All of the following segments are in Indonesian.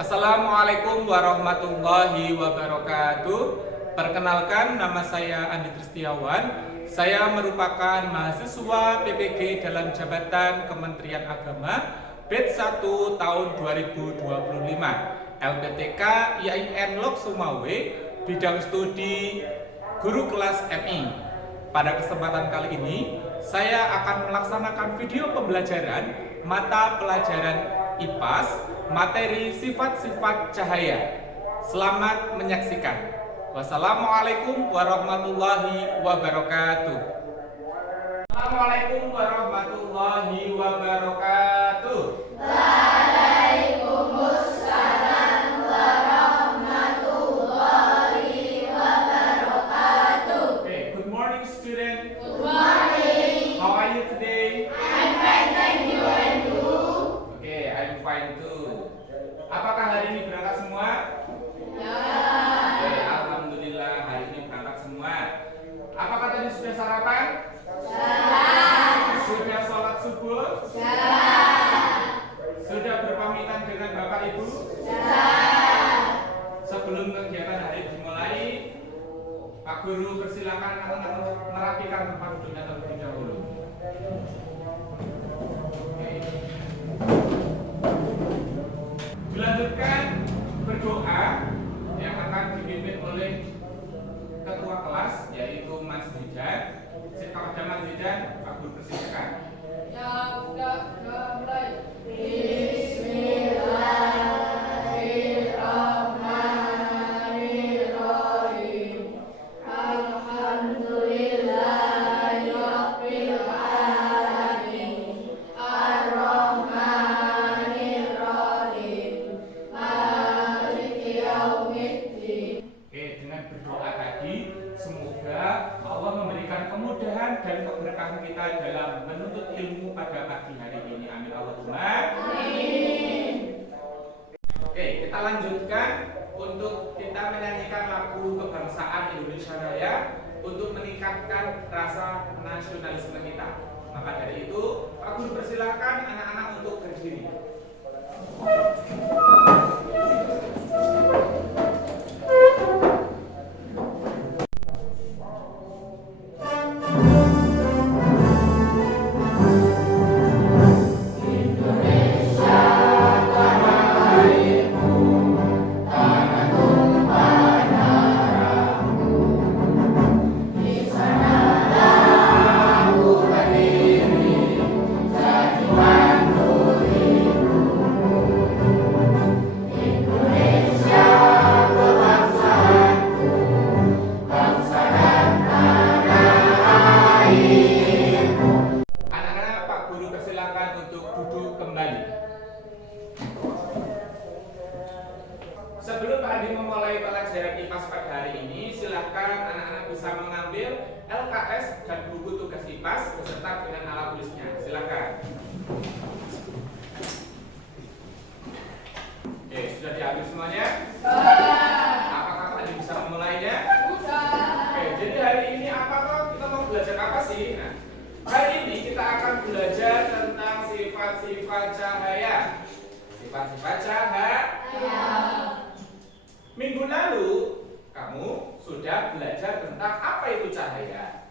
Assalamualaikum warahmatullahi wabarakatuh. Perkenalkan, nama saya Andi Kristiawan. Saya merupakan mahasiswa PPG dalam jabatan Kementerian Agama Batch 1 tahun 2025 LPTK IAIN Lok Sumawe, bidang studi guru kelas MI. Pada kesempatan kali ini, saya akan melaksanakan video pembelajaran mata pelajaran IPAS materi sifat-sifat cahaya. Selamat menyaksikan. Wassalamualaikum warahmatullahi wabarakatuh. Assalamualaikum warahmatullahi wabarakatuh. Waalaikumsalam warahmatullahi wabarakatuh. Okay, good morning student. Good morning. How are you today? I'm fine, thank you. And you? Okay, I'm fine too. Apakah hari ini berangkat semua? Ya. Oke, alhamdulillah hari ini berangkat semua. Apakah tadi sudah sarapan? Sudah sholat subuh? Sudah berpamitan dengan Bapak Ibu? Sebelum kegiatan hari dimulai, Pak Guru persilakan anak-anak merapikan tempat duduknya terlebih dahulu. Oke. Dilanjutkan berdoa yang akan dipimpin oleh ketua kelas, yaitu Mas Zidan. Kepada Mas Zidan, Pak Guru persilakan. Ya, udah mulai. Bismillahirrahmanirrahim. Alhamdulillahirabbil alamin. Ar-Rahmanirrahim. Maliki yaumiddin. Oke, dengan berdoa tadi, semoga Allah memberikan kemudahan dan keberkahan kita dalam menuntut ilmu pada pagi hari ini. Amin Allahumma. Amin. Oke, kita lanjutkan untuk kita menyanyikan lagu kebangsaan Indonesia Raya untuk meningkatkan rasa nasionalisme kita. Maka dari itu, Pak Guru persilakan anak-anak untuk berdiri. Anak-anak, Pak Guru persilakan untuk duduk kembali. Sebelum Pak Adi memulai pelajaran IPAS pada hari ini, silakan anak-anak bisa mengambil LKS dan buku tugas IPAS beserta dengan alat tulisnya. Silakan. Oke, sudah diambil semuanya? Apakah Pak Adi bisa memulainya? Oke, jadi hari ini apakah kita mau belajar apa sih? Nah, hari ini kita akan belajar tentang sifat-sifat cahaya. Sifat-sifat cahaya. Minggu lalu kamu sudah belajar tentang apa itu cahaya.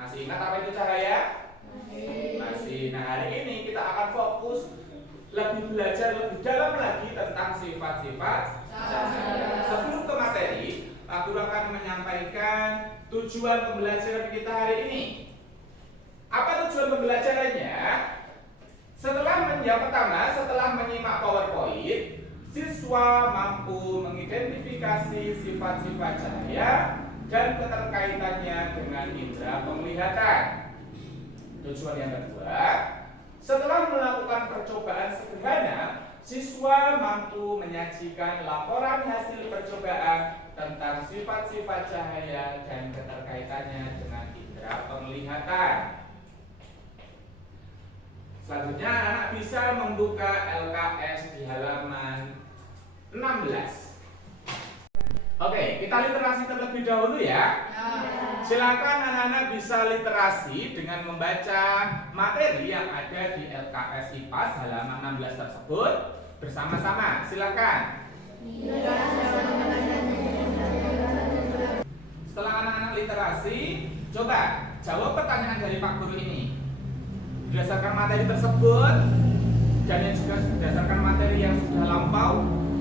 Masih ingat apa itu cahaya? Masih. Nah, hari ini kita akan fokus lebih belajar lebih dalam lagi tentang sifat-sifat cahaya. Sebelum ke materi, Pak Guru akan menyampaikan tujuan pembelajaran kita hari ini. Apa tujuan pembelajarannya? Yang pertama, setelah menyimak PowerPoint, siswa mampu mengidentifikasi sifat-sifat cahaya dan keterkaitannya dengan indera penglihatan. Tujuan yang kedua, setelah melakukan percobaan sederhana, siswa mampu menyajikan laporan hasil percobaan tentang sifat-sifat cahaya dan keterkaitannya dengan indera penglihatan. Selanjutnya, anak bisa membuka LKS di halaman 16. Oke, kita literasi terlebih dahulu ya. Silakan anak-anak bisa literasi dengan membaca materi yang ada di LKS IPAS halaman 16 tersebut. Bersama-sama, silakan. Setelah anak-anak literasi, coba jawab pertanyaan dari Pak Guru ini. Berdasarkan materi tersebut dan yang juga berdasarkan materi yang sudah lampau,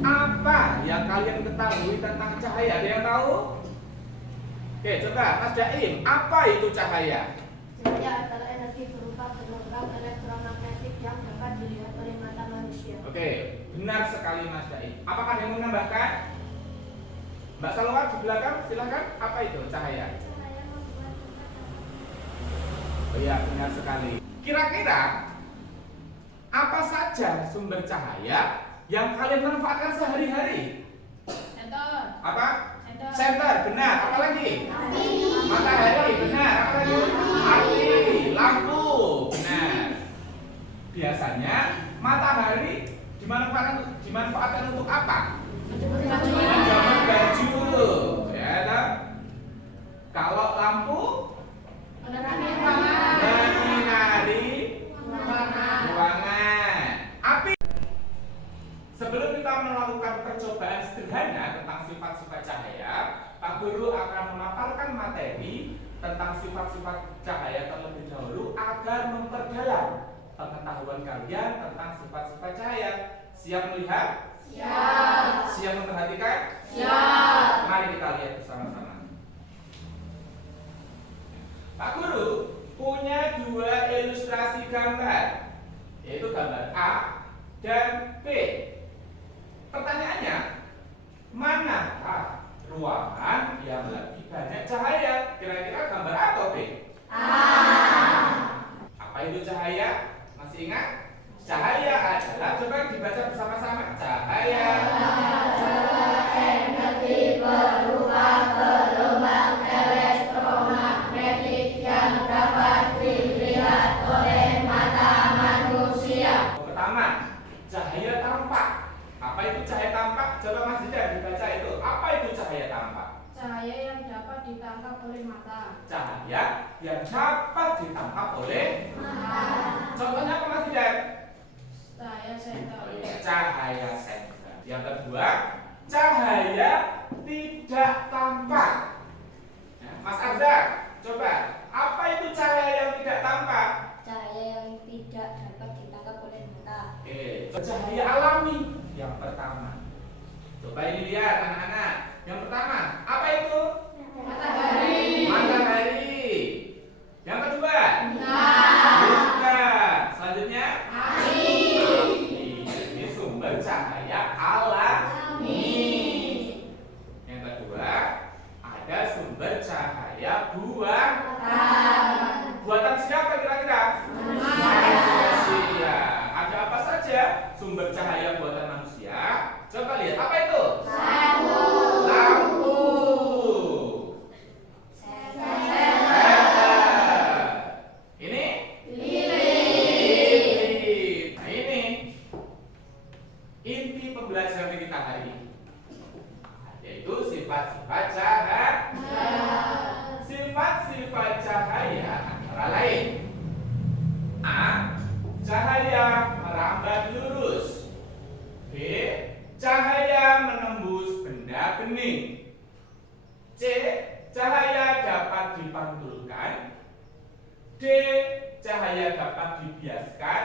apa yang kalian ketahui tentang cahaya? Ada yang tahu? Oke, coba Mas Daim, apa itu cahaya? Cahaya adalah energi berupa gelombang elektromagnetik yang dapat dilihat oleh mata manusia. Oke, benar sekali Mas Daim. Apakah ada yang mau menambahkan? Mbak Salwa di belakang, silakan. Apa itu cahaya? Oh iya, benar sekali. Kira-kira apa saja sumber cahaya yang kalian manfaatkan sehari-hari? Senter. Apa? Senter, benar. Apa lagi? Matahari, benar. Apa lagi? Api, lampu, benar. Biasanya matahari dimanfaatkan untuk apa? Menjamur baju, ya kan? Kalau lampu menyinari ruangan. Api. Sebelum kita melakukan percobaan sederhana tentang sifat-sifat cahaya, Pak Guru akan memaparkan materi tentang sifat-sifat cahaya terlebih dahulu agar memperdalam pengetahuan kalian tentang sifat-sifat cahaya. Siap melihat? Siap. Siap memperhatikan? Siap. Mari kita lihat bersama-sama. Pak Guru punya dua ilustrasi gambar, yaitu gambar A dan B. Pertanyaannya, manakah ruangan yang lebih banyak cahaya? Kira-kira gambar A atau B? A. Apa itu cahaya? Masih ingat? Cahaya adalah, coba dibaca bersama-sama. Cahaya Energi berupa gelombang elektromagnetik yang dapat dilihat oleh mata manusia. pertama, cahaya tampak. Apa itu cahaya tampak? Coba Mas Dida dibaca itu. Apa itu cahaya tampak? Cahaya yang dapat ditangkap oleh mata. Cahaya yang dapat ditangkap oleh contohnya apa Mas Dida? Cahaya senter. Cahaya senter. Yang kedua, cahaya tidak tampak. Nah, Mas Arzak, coba apa itu cahaya yang tidak tampak? Cahaya yang tidak dapat ditangkap oleh mata. Oke, cahaya alami yang pertama. Coba ini lihat anak-anak. Yang pertama, apa itu? Matahari. Matahari. Yang kedua, Bulan. bulan. Selanjutnya, Api. ini sumber cahaya alami. Yang kedua, ada sumber cahaya buatan. Buatan siapa kira-kira? Manusia. Ada apa saja sumber cahaya buatan manusia? Coba lihat, apa itu? Lampu. Ini lilin. Nah, ini inti pembelajaran kita hari ini, yaitu sifat-sifat cahaya. Sifat-sifat cahaya antara lain: A. Cahaya merambat lurus. B. Cahaya menembus benda bening. C. Cahaya dapat dipantulkan. D. Cahaya dapat dibiaskan.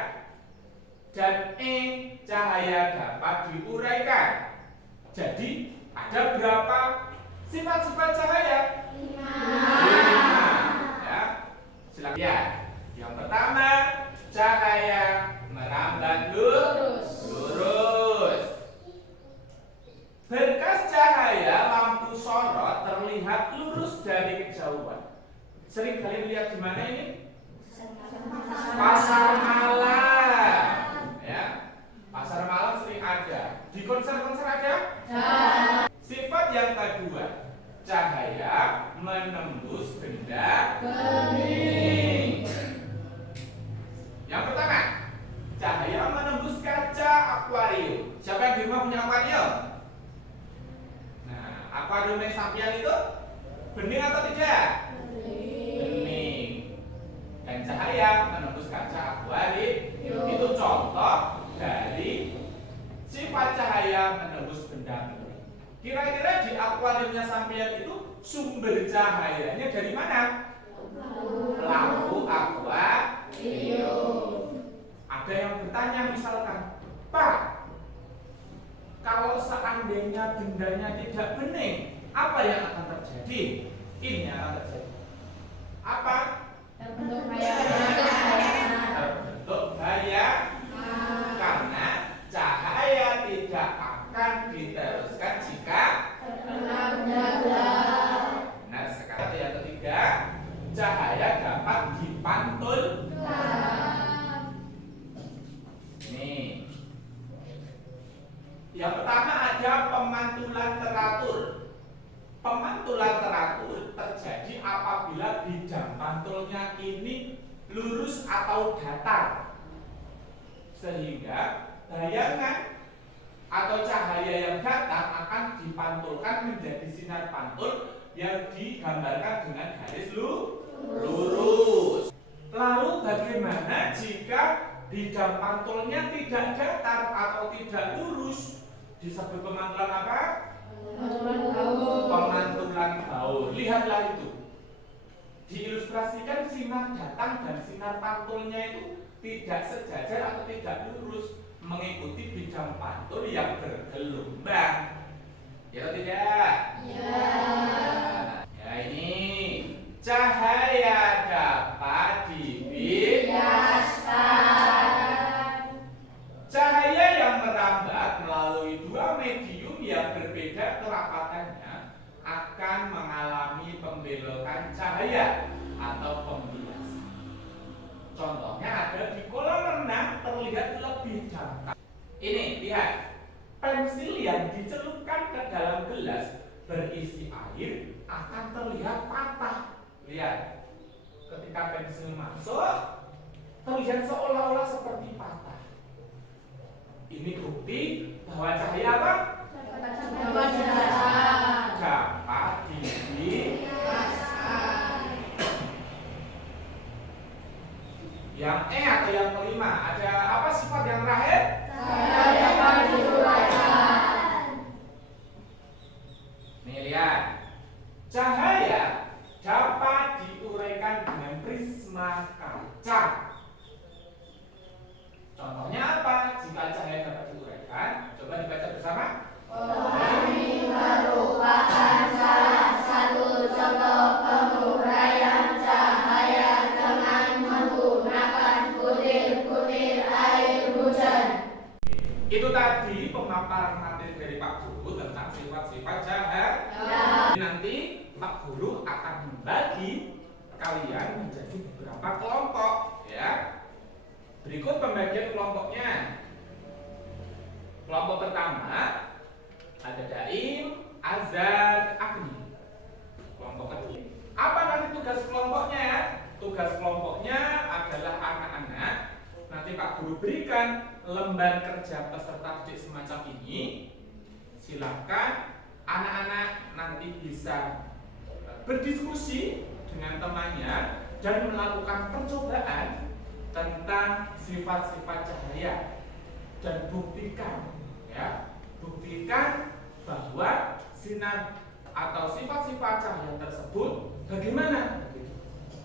Dan E. Cahaya dapat diuraikan. Jadi ada berapa sifat-sifat cahaya? 5. Ya, silakan lihat. Yang pertama, cahaya merambat lurus. Berkas cahaya lampu sorot terlihat lurus dari kejauhan. Sering kalian lihat di mana ini? Pasar malam. Ya, pasar malam sering ada. Di konser-konser ada? Sifat yang kedua, cahaya menembus benda bening. Yang pertama, cahaya menembus kaca akuarium. Siapa yang di rumah punya akuarium? Nah, akuarium yang sampian itu bening atau tidak? Bening. Dan cahaya menembus kaca akuarium itu contoh dari cahaya menembus benda ini. Kira-kira di akuariumnya sampean itu sumber cahayanya dari mana? Lampu akuarium. Ada yang bertanya misalkan, Pak, kalau seandainya bendanya tidak bening, apa yang akan terjadi? Ini yang akan terjadi. Apa? Terbentuk Bahaya karena cahaya tidak akan diteruskan jika terkena benda gelap. Nah, sekarang yang ketiga, cahaya dapat dipantulkan. Nih, yang pertama ada pemantulan teratur. Pemantulan teratur terjadi apabila bidang pantulnya ini lurus atau datar, sehingga bayangan atau cahaya yang datang akan dipantulkan menjadi sinar pantul yang digambarkan dengan garis lurus. Lalu bagaimana jika bidang pantulnya tidak datar atau tidak lurus? Disebut pemantulan apa? Pemantulan baur. Lihatlah itu. Diilustrasikan sinar datang dan sinar pantulnya itu tidak sejajar atau tidak lurus, mengikuti bidang pantul yang bergelombang. Ya atau tidak? Ya. Ya, ini cahaya dapat dibiaskan. Cahaya yang merambat melalui dua medium yang berbeda kerapatannya akan mengalami pembelokan cahaya atau pembiasan. Contohnya ada di kolam renang terlihat lebih jangka. Ini lihat, pensil yang dicelupkan ke dalam gelas berisi air akan terlihat patah. Lihat, ketika pensil masuk terlihat seolah-olah seperti patah. Ini bukti bahwa cahaya apa? Dapat dibiaskan. Yang atau yang kelima, ada apa sifat yang terakhir? Cahaya dapat diuraikan. Nih lihat, cahaya dapat diuraikan dengan prisma kaca. Contohnya apa? Jika cahaya dapat diuraikan, coba dibaca bersama. Ini merupakan salah satu contoh penguraian cahaya dengan menggunakan butir-butir air hujan. Itu tadi pemaparan materi dari Pak Guru tentang sifat-sifat cahaya. Nanti Pak Guru akan membagi kalian menjadi beberapa kelompok, ya. Berikut pembagian kelompoknya. Kelompok pertama ada Daim, Azan, Agni. Kelompok kedua. Apa nanti tugas kelompoknya? Tugas kelompoknya adalah anak-anak. Nanti Pak Guru berikan lembar kerja peserta didik semacam ini. Silakan anak-anak nanti bisa berdiskusi dengan temannya dan melakukan percobaan tentang sifat-sifat cahaya dan buktikan, ya, buktikan bahwa sinar atau sifat-sifat cahaya tersebut bagaimana,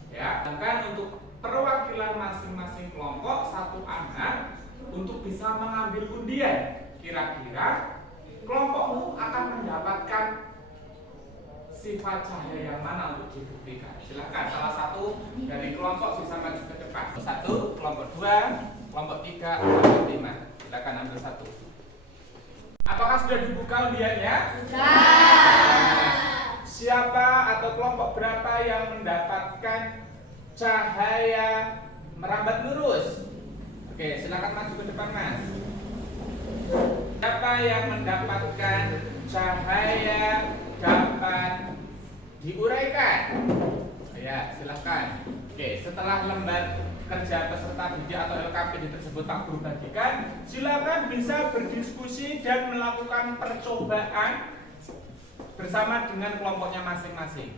ya. Sedangkan untuk perwakilan masing-masing kelompok satu anak untuk bisa mengambil undian, kira-kira kelompokmu akan mendapatkan sifat cahaya yang mana untuk dibuktikan. Silakan salah satu dari kelompok bisa maju ke depan. Satu, kelompok dua, kelompok tiga, kelompok lima. Silakan ambil satu. Apakah sudah dibuka undiannya? Sudah. Siapa atau kelompok berapa yang mendapatkan cahaya merambat lurus? Oke, silakan maju ke depan, Mas. Siapa yang mendapatkan cahaya dapat diuraikan? Ya, silakan. Oke, setelah lembar kerja peserta didik atau LKPD tersebut Pak Guru bagikan, silakan bisa berdiskusi dan melakukan percobaan bersama dengan kelompoknya masing-masing.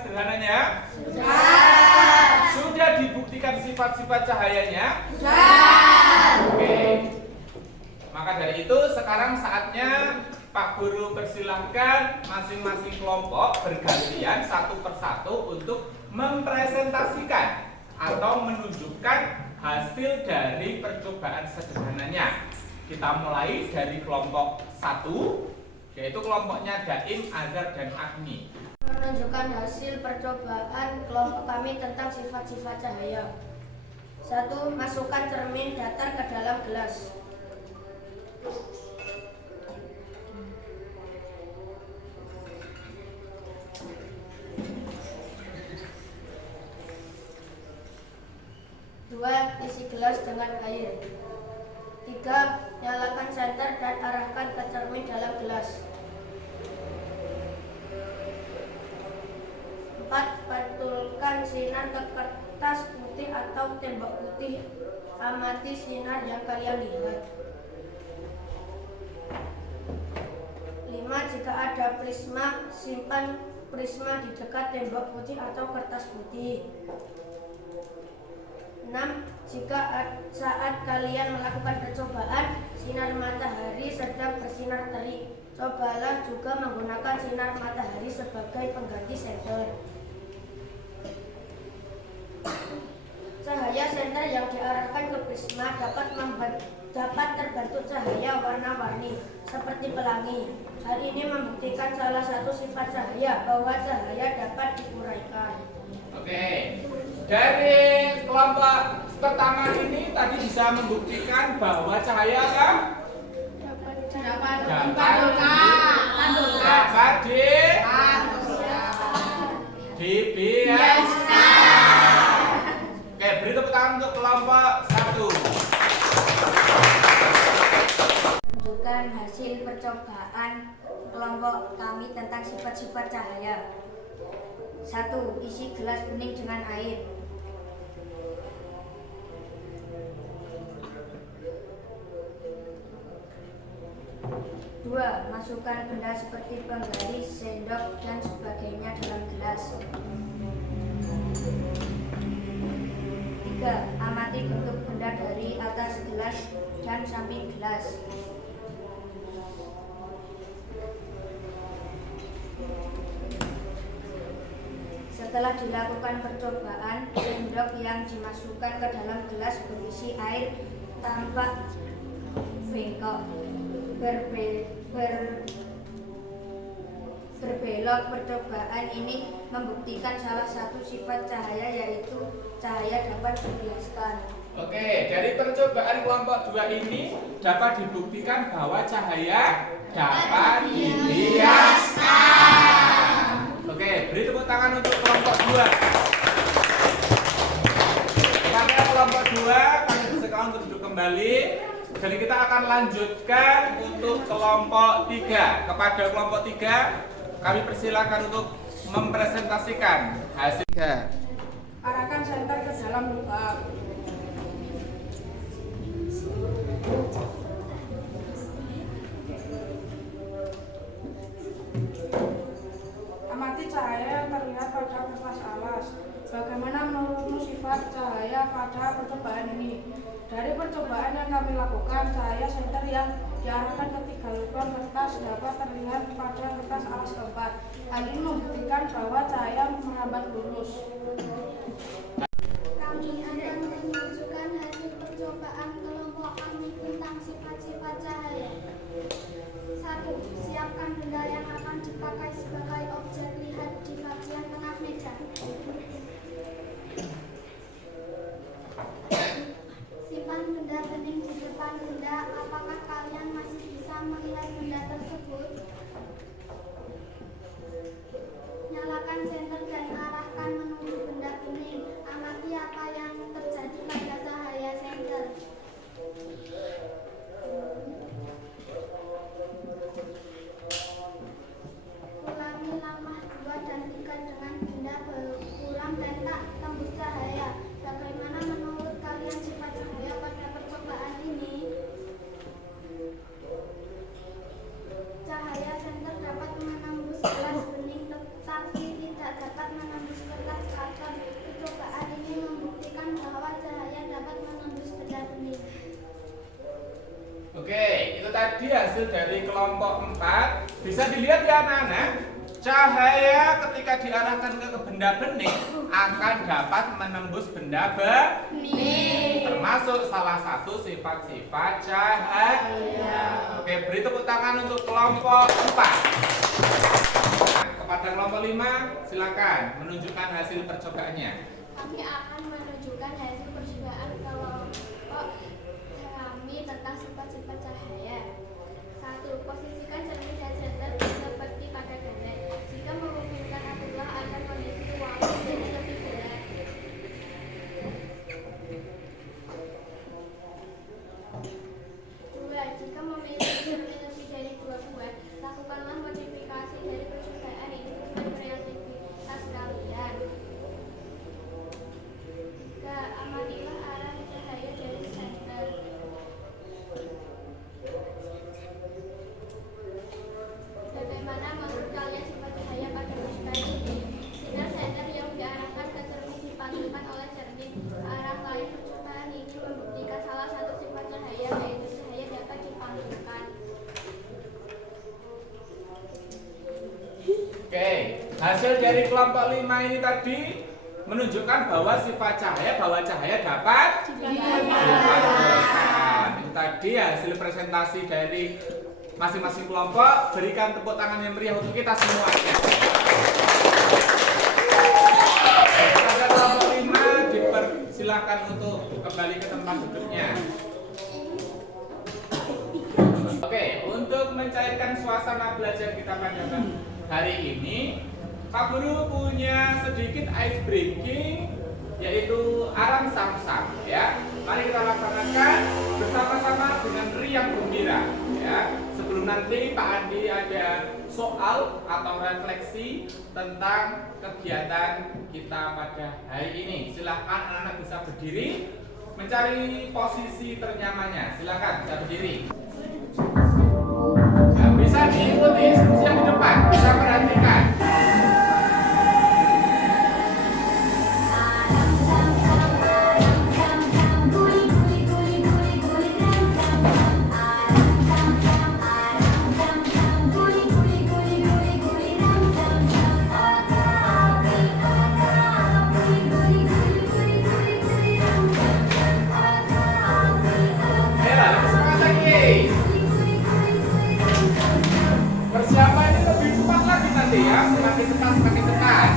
sederhananya? Sudah dibuktikan sifat-sifat cahayanya? Oke. Maka dari itu sekarang saatnya Pak Guru persilahkan masing-masing kelompok bergantian satu persatu untuk mempresentasikan atau menunjukkan hasil dari percobaan sederhananya. Kita mulai dari kelompok 1, yaitu kelompoknya Daim, Azhar, dan Agni. Menunjukkan hasil percobaan kelompok kami tentang sifat-sifat cahaya. 1. Masukkan cermin datar ke dalam gelas. 2. Isi gelas dengan air. 3. Nyalakan senter dan arahkan ke cermin dalam gelas. 4. Pantulkan sinar ke kertas putih atau tembok putih. Amati sinar yang kalian lihat. 5. Jika ada prisma, simpan prisma di dekat tembok putih atau kertas putih. 6. Jika saat kalian melakukan percobaan sinar matahari sedang bersinar terik, cobalah juga menggunakan sinar matahari sebagai pengganti senter. Cahaya senter yang diarahkan ke prisma dapat terbentuk cahaya warna-warni seperti pelangi. Hal ini membuktikan salah satu sifat cahaya, bahwa cahaya dapat diuraikan. Oke. Dari kelompok pertama ini tadi bisa membuktikan bahwa cahaya kan dapat dibiaskan. Oke, beri tepuk tangan untuk kelompok 1. Menunjukkan hasil percobaan kelompok kami tentang sifat-sifat cahaya. 1. Isi gelas kuning dengan air. 2. Masukkan benda seperti penggaris, sendok, dan sebagainya dalam gelas. 3. Amati bentuk benda dari atas gelas dan samping gelas. 4. Setelah dilakukan percobaan, sendok yang dimasukkan ke dalam gelas berisi air tampak bengkok. Berbelok percobaan ini membuktikan salah satu sifat cahaya, yaitu cahaya dapat dibiaskan. Oke, dari percobaan kelompok 2 ini dapat dibuktikan bahwa cahaya dapat dibiaskan. Oke, beri tepuk tangan untuk kelompok 2. Pada kelompok 2 kami persilakan untuk duduk kembali. Jadi kita akan lanjutkan untuk kelompok 3. Kepada kelompok 3 kami persilakan untuk mempresentasikan hasil. Arahkan senter ke dalam lubang. Amati cahaya yang terlihat pada kertas alas. Bagaimana menurutmu sifat cahaya pada percobaan ini? Dari percobaan yang kami lakukan, cahaya senter yang diarahkan ke 3 lubang kertas dapat terlihat pada kertas alas keempat. Hal ini membuktikan bahwa cahaya merambat lurus. Kami akan menunjukkan hasil percobaan kelompok kami tentang sifat-sifat cahaya. 1. Siapkan benda yang akan dipakai sebagai objek lihat di bagian tengah meja. Simpan benda bening di depan benda. Apakah kalian masih bisa melihat benda tersebut? Nyalakan senter dan arahkan menuju benda bening. Amati tadi hasil dari kelompok 4 bisa dilihat ya anak-anak. Cahaya ketika diarahkan ke benda bening akan dapat menembus benda bening, termasuk salah satu sifat-sifat cahaya. Oke, beri tepuk tangan untuk kelompok 4. Kepada kelompok 5, silakan menunjukkan hasil percobaannya. Kami akan menunjukkan hasil percobaan kelompok kami tentang sifat-sifat cahaya. 1. Posisikan cermin dan senter seperti pada gambar. Jika memungkinkan, aturlah agar kondisi ruangan menjadi lebih gelap. 2. Jika memiliki cermin lebih dari 2 buah, lakukanlah modifikasi dari percobaan ini sesuai kreativitas kalian. 3. Amatilah arah cahaya dari senter. Bagaimana menurut kalian sifat cahaya pada percobaan ini? Sinar senter yang diarahkan ke cermin dipantulkan oleh cermin. Arah lain percobaan ini membuktikan salah satu sifat cahaya, yaitu cahaya dapat dipantulkan. Oke, hasil dari kelompok 5 ini tadi menunjukkan bahwa sifat cahaya dapat dipantulkan. Itu tadi hasil presentasi dari masing-masing kelompok. Berikan tepuk tangan yang meriah untuk kita semuanya. Pada kelompok 5 dipersilakan untuk kembali ke tempat duduknya. Oke, untuk mencairkan suasana belajar kita pada hari ini, Pak Guru punya sedikit ice breaking, yaitu aram samsam, ya. Mari kita laksanakan bersama-sama dengan riang gembira, ya. Sebelum nanti Pak Andi ada soal atau refleksi tentang kegiatan kita pada hari ini. Silakan anak-anak bisa berdiri, mencari posisi ternyamannya. Silakan bisa berdiri. Nah, bisa diikuti instruksi yang di depan, bisa perhatikan. Persiapannya lebih cepat lagi nanti ya, semakin cepat semakin cepat.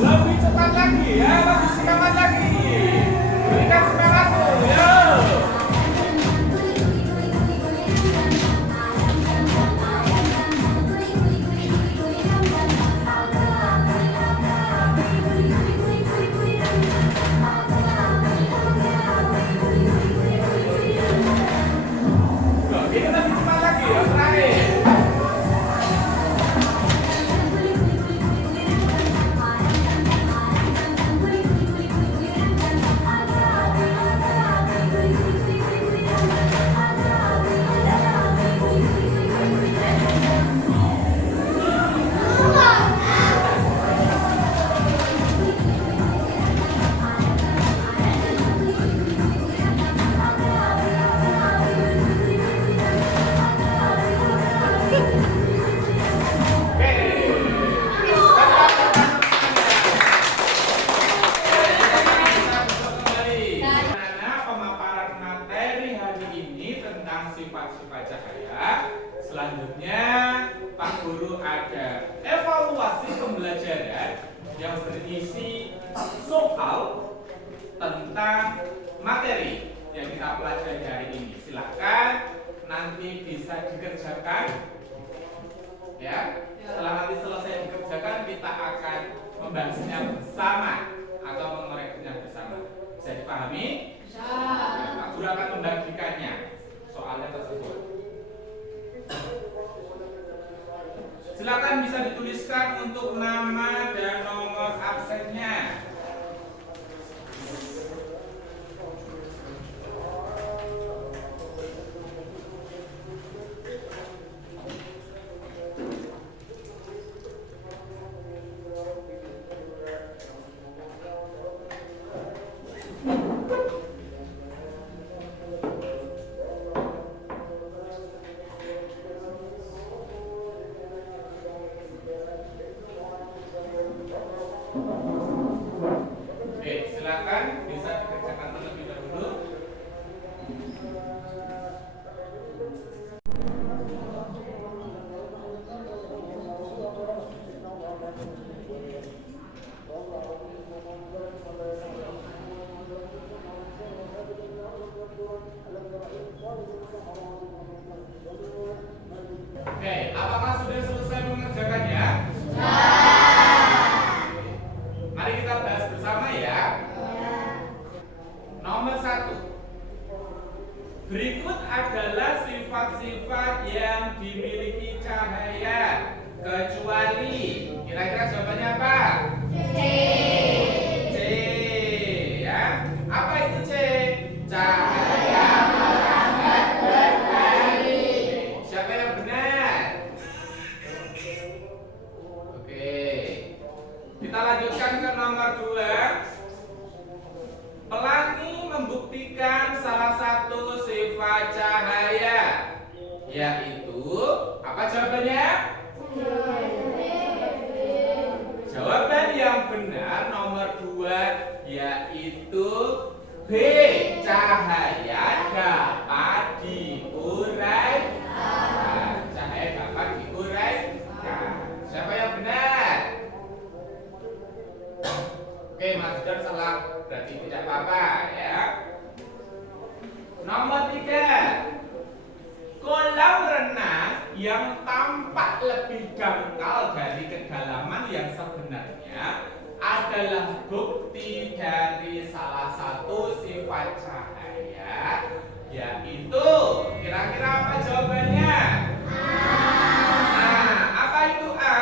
Lebih cepat lagi ya, lebih semangat lagi. Berikan semangatmu, yo. Loh, ini lebih cepat lagi ya, terakhir. Pemaparan materi hari ini tentang sifat-sifat cahaya. Selanjutnya Pak Guru ada evaluasi pembelajaran yang berisi soal tentang materi yang kita pelajari hari ini. Silakan nanti bisa dikerjakan, ya. Setelah nanti selesai dikerjakan, kita akan membahasnya bersama atau mengoreksinya bersama. Bisa dipahami? Bisa. Pak Guru akan membagikannya soalnya tersebut. Silakan bisa dituliskan untuk nama dan nomor absennya. lanjutkan ke nomor 2. Pelangi membuktikan salah satu sifat cahaya, yaitu apa jawabannya? Jawaban yang benar nomor 2 yaitu B. Cahaya dapat diuraikan. Cahaya dapat diuraikan. Siapa yang benar? Oke, Mas Don salah, berarti tidak apa-apa ya. Nomor 3. Kolam renang yang tampak lebih dangkal dari kedalaman yang sebenarnya adalah bukti dari salah satu sifat cahaya, yaitu kira-kira apa jawabannya? Nah, apa itu A?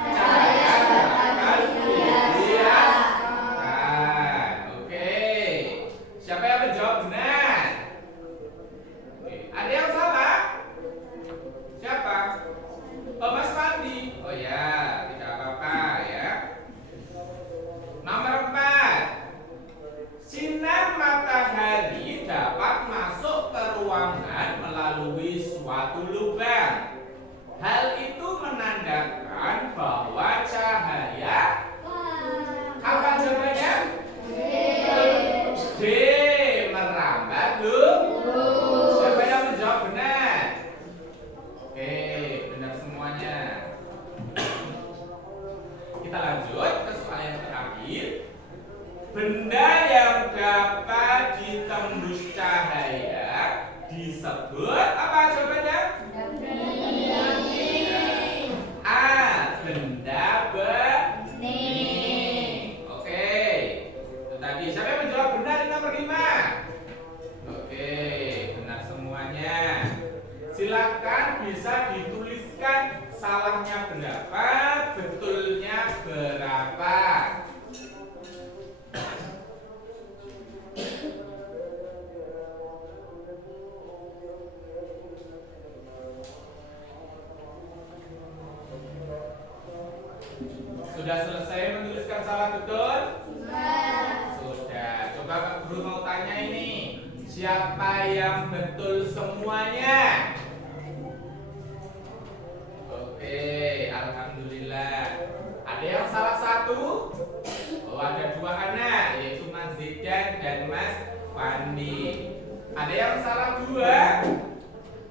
Cahaya dapat dibiaskan. Oke. Siapa yang menjawab benar? Oke. Ada yang salah? Siapa? Oh, Mas Fandi. Oh ya, tidak apa-apa ya. Nomor 4. Sinar matahari dapat masuk ke ruangan melalui suatu lubang. Hal itu menandakan bahwa cahaya apa jawabannya? D. Merambat lubang. Siapa yang menjawab benar? Oke, benar semuanya. Kita lanjut ke soal yang terakhir. Benda yang dapat ditembus cahaya disebut apa jawabannya? A. Benda bening. Oke. Itu tadi. Siapa yang menjawab benar di nomor 5? Oke, benar semuanya. Silakan bisa dituliskan salahnya berapa, betulnya berapa. Sudah selesai menuliskan salah betul? Sudah. Coba Pak Guru mau tanya ini, siapa yang betul semuanya? Oke, alhamdulillah. Ada yang salah satu? Oh, ada 2 anak, yaitu Mas Zidan dan Mas Fandi. Ada yang salah 2?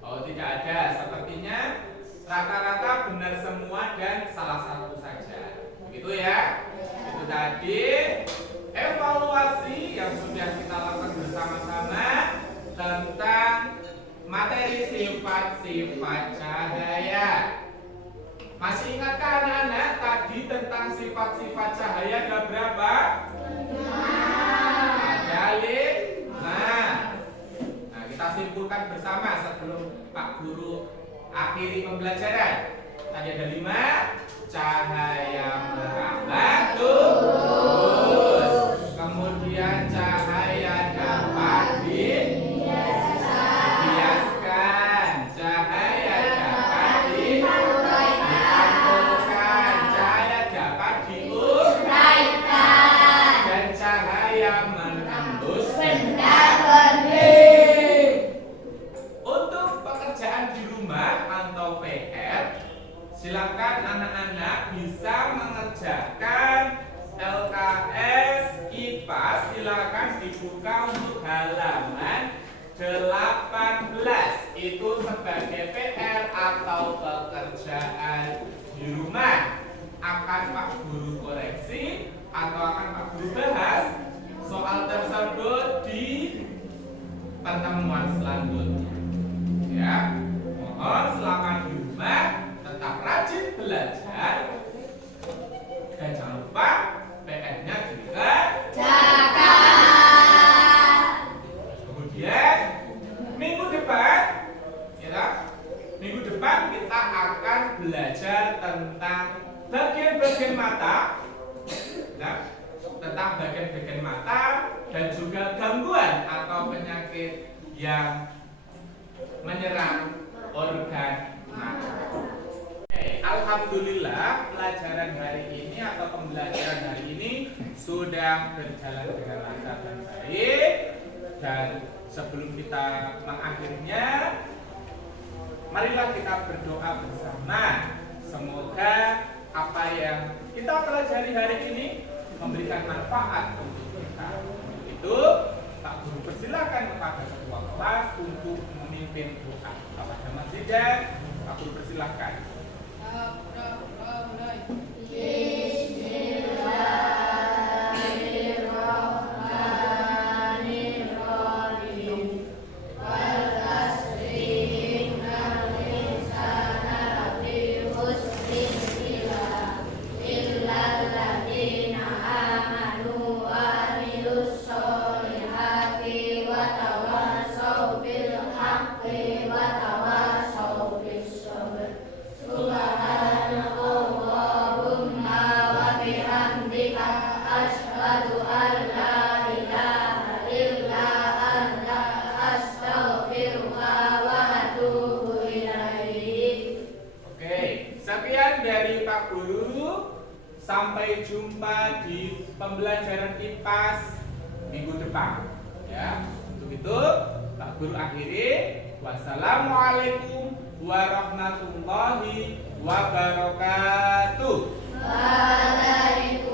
Oh, tidak ada. Sepertinya rata-rata benar semua dan salah satu saja. Begitu ya? Itu tadi evaluasi yang sudah kita lakukan bersama-sama tentang materi sifat-sifat cahaya. Masih ingatkah anak-anak tadi tentang sifat-sifat cahaya ada berapa? Ada 5. Nah, kita simpulkan bersama sebelum Pak Guru akhiri pembelajaran. Tadi ada 5. Cahaya merambat lurus. Kemudian cahaya dapat dibiaskan. Cahaya dapat dipantulkan. Cahaya dapat diuraikan. Dan cahaya menembus benda bening. Untuk pekerjaan di rumah atau PR, silakan anak-anak bisa mengerjakan LKS IPA. Silakan dibuka untuk halaman 18. Itu sebagai PR atau pekerjaan di rumah. Akan Pak Guru koreksi atau akan Pak Guru bahas soal tersebut di pertemuan selanjutnya. Ya, mohon selama di rumah tetap rajin belajar dan jangan lupa PR-nya dikerjakan. Kemudian minggu depan, ya, minggu depan kita akan belajar tentang bagian-bagian mata, ya, tentang bagian-bagian mata dan juga gangguan atau penyakit yang menyerang organ mata. Alhamdulillah pelajaran hari ini atau pembelajaran hari sudah berjalan dengan lancar dan baik. Dan sebelum kita mengakhirinya, marilah kita berdoa bersama. Semoga apa yang kita pelajari hari ini memberikan manfaat untuk kita. Untuk itu, Pak Guru persilakan kepada ketua kelas untuk memimpin doa. Kepada masjidah, Pak Guru persilakan. Sekian dari Pak Guru. Sampai jumpa di pembelajaran IPAS minggu depan. Ya, untuk itu Pak Guru akhiri. Wassalamualaikum warahmatullahi wabarakatuh. Waalaikumsalam.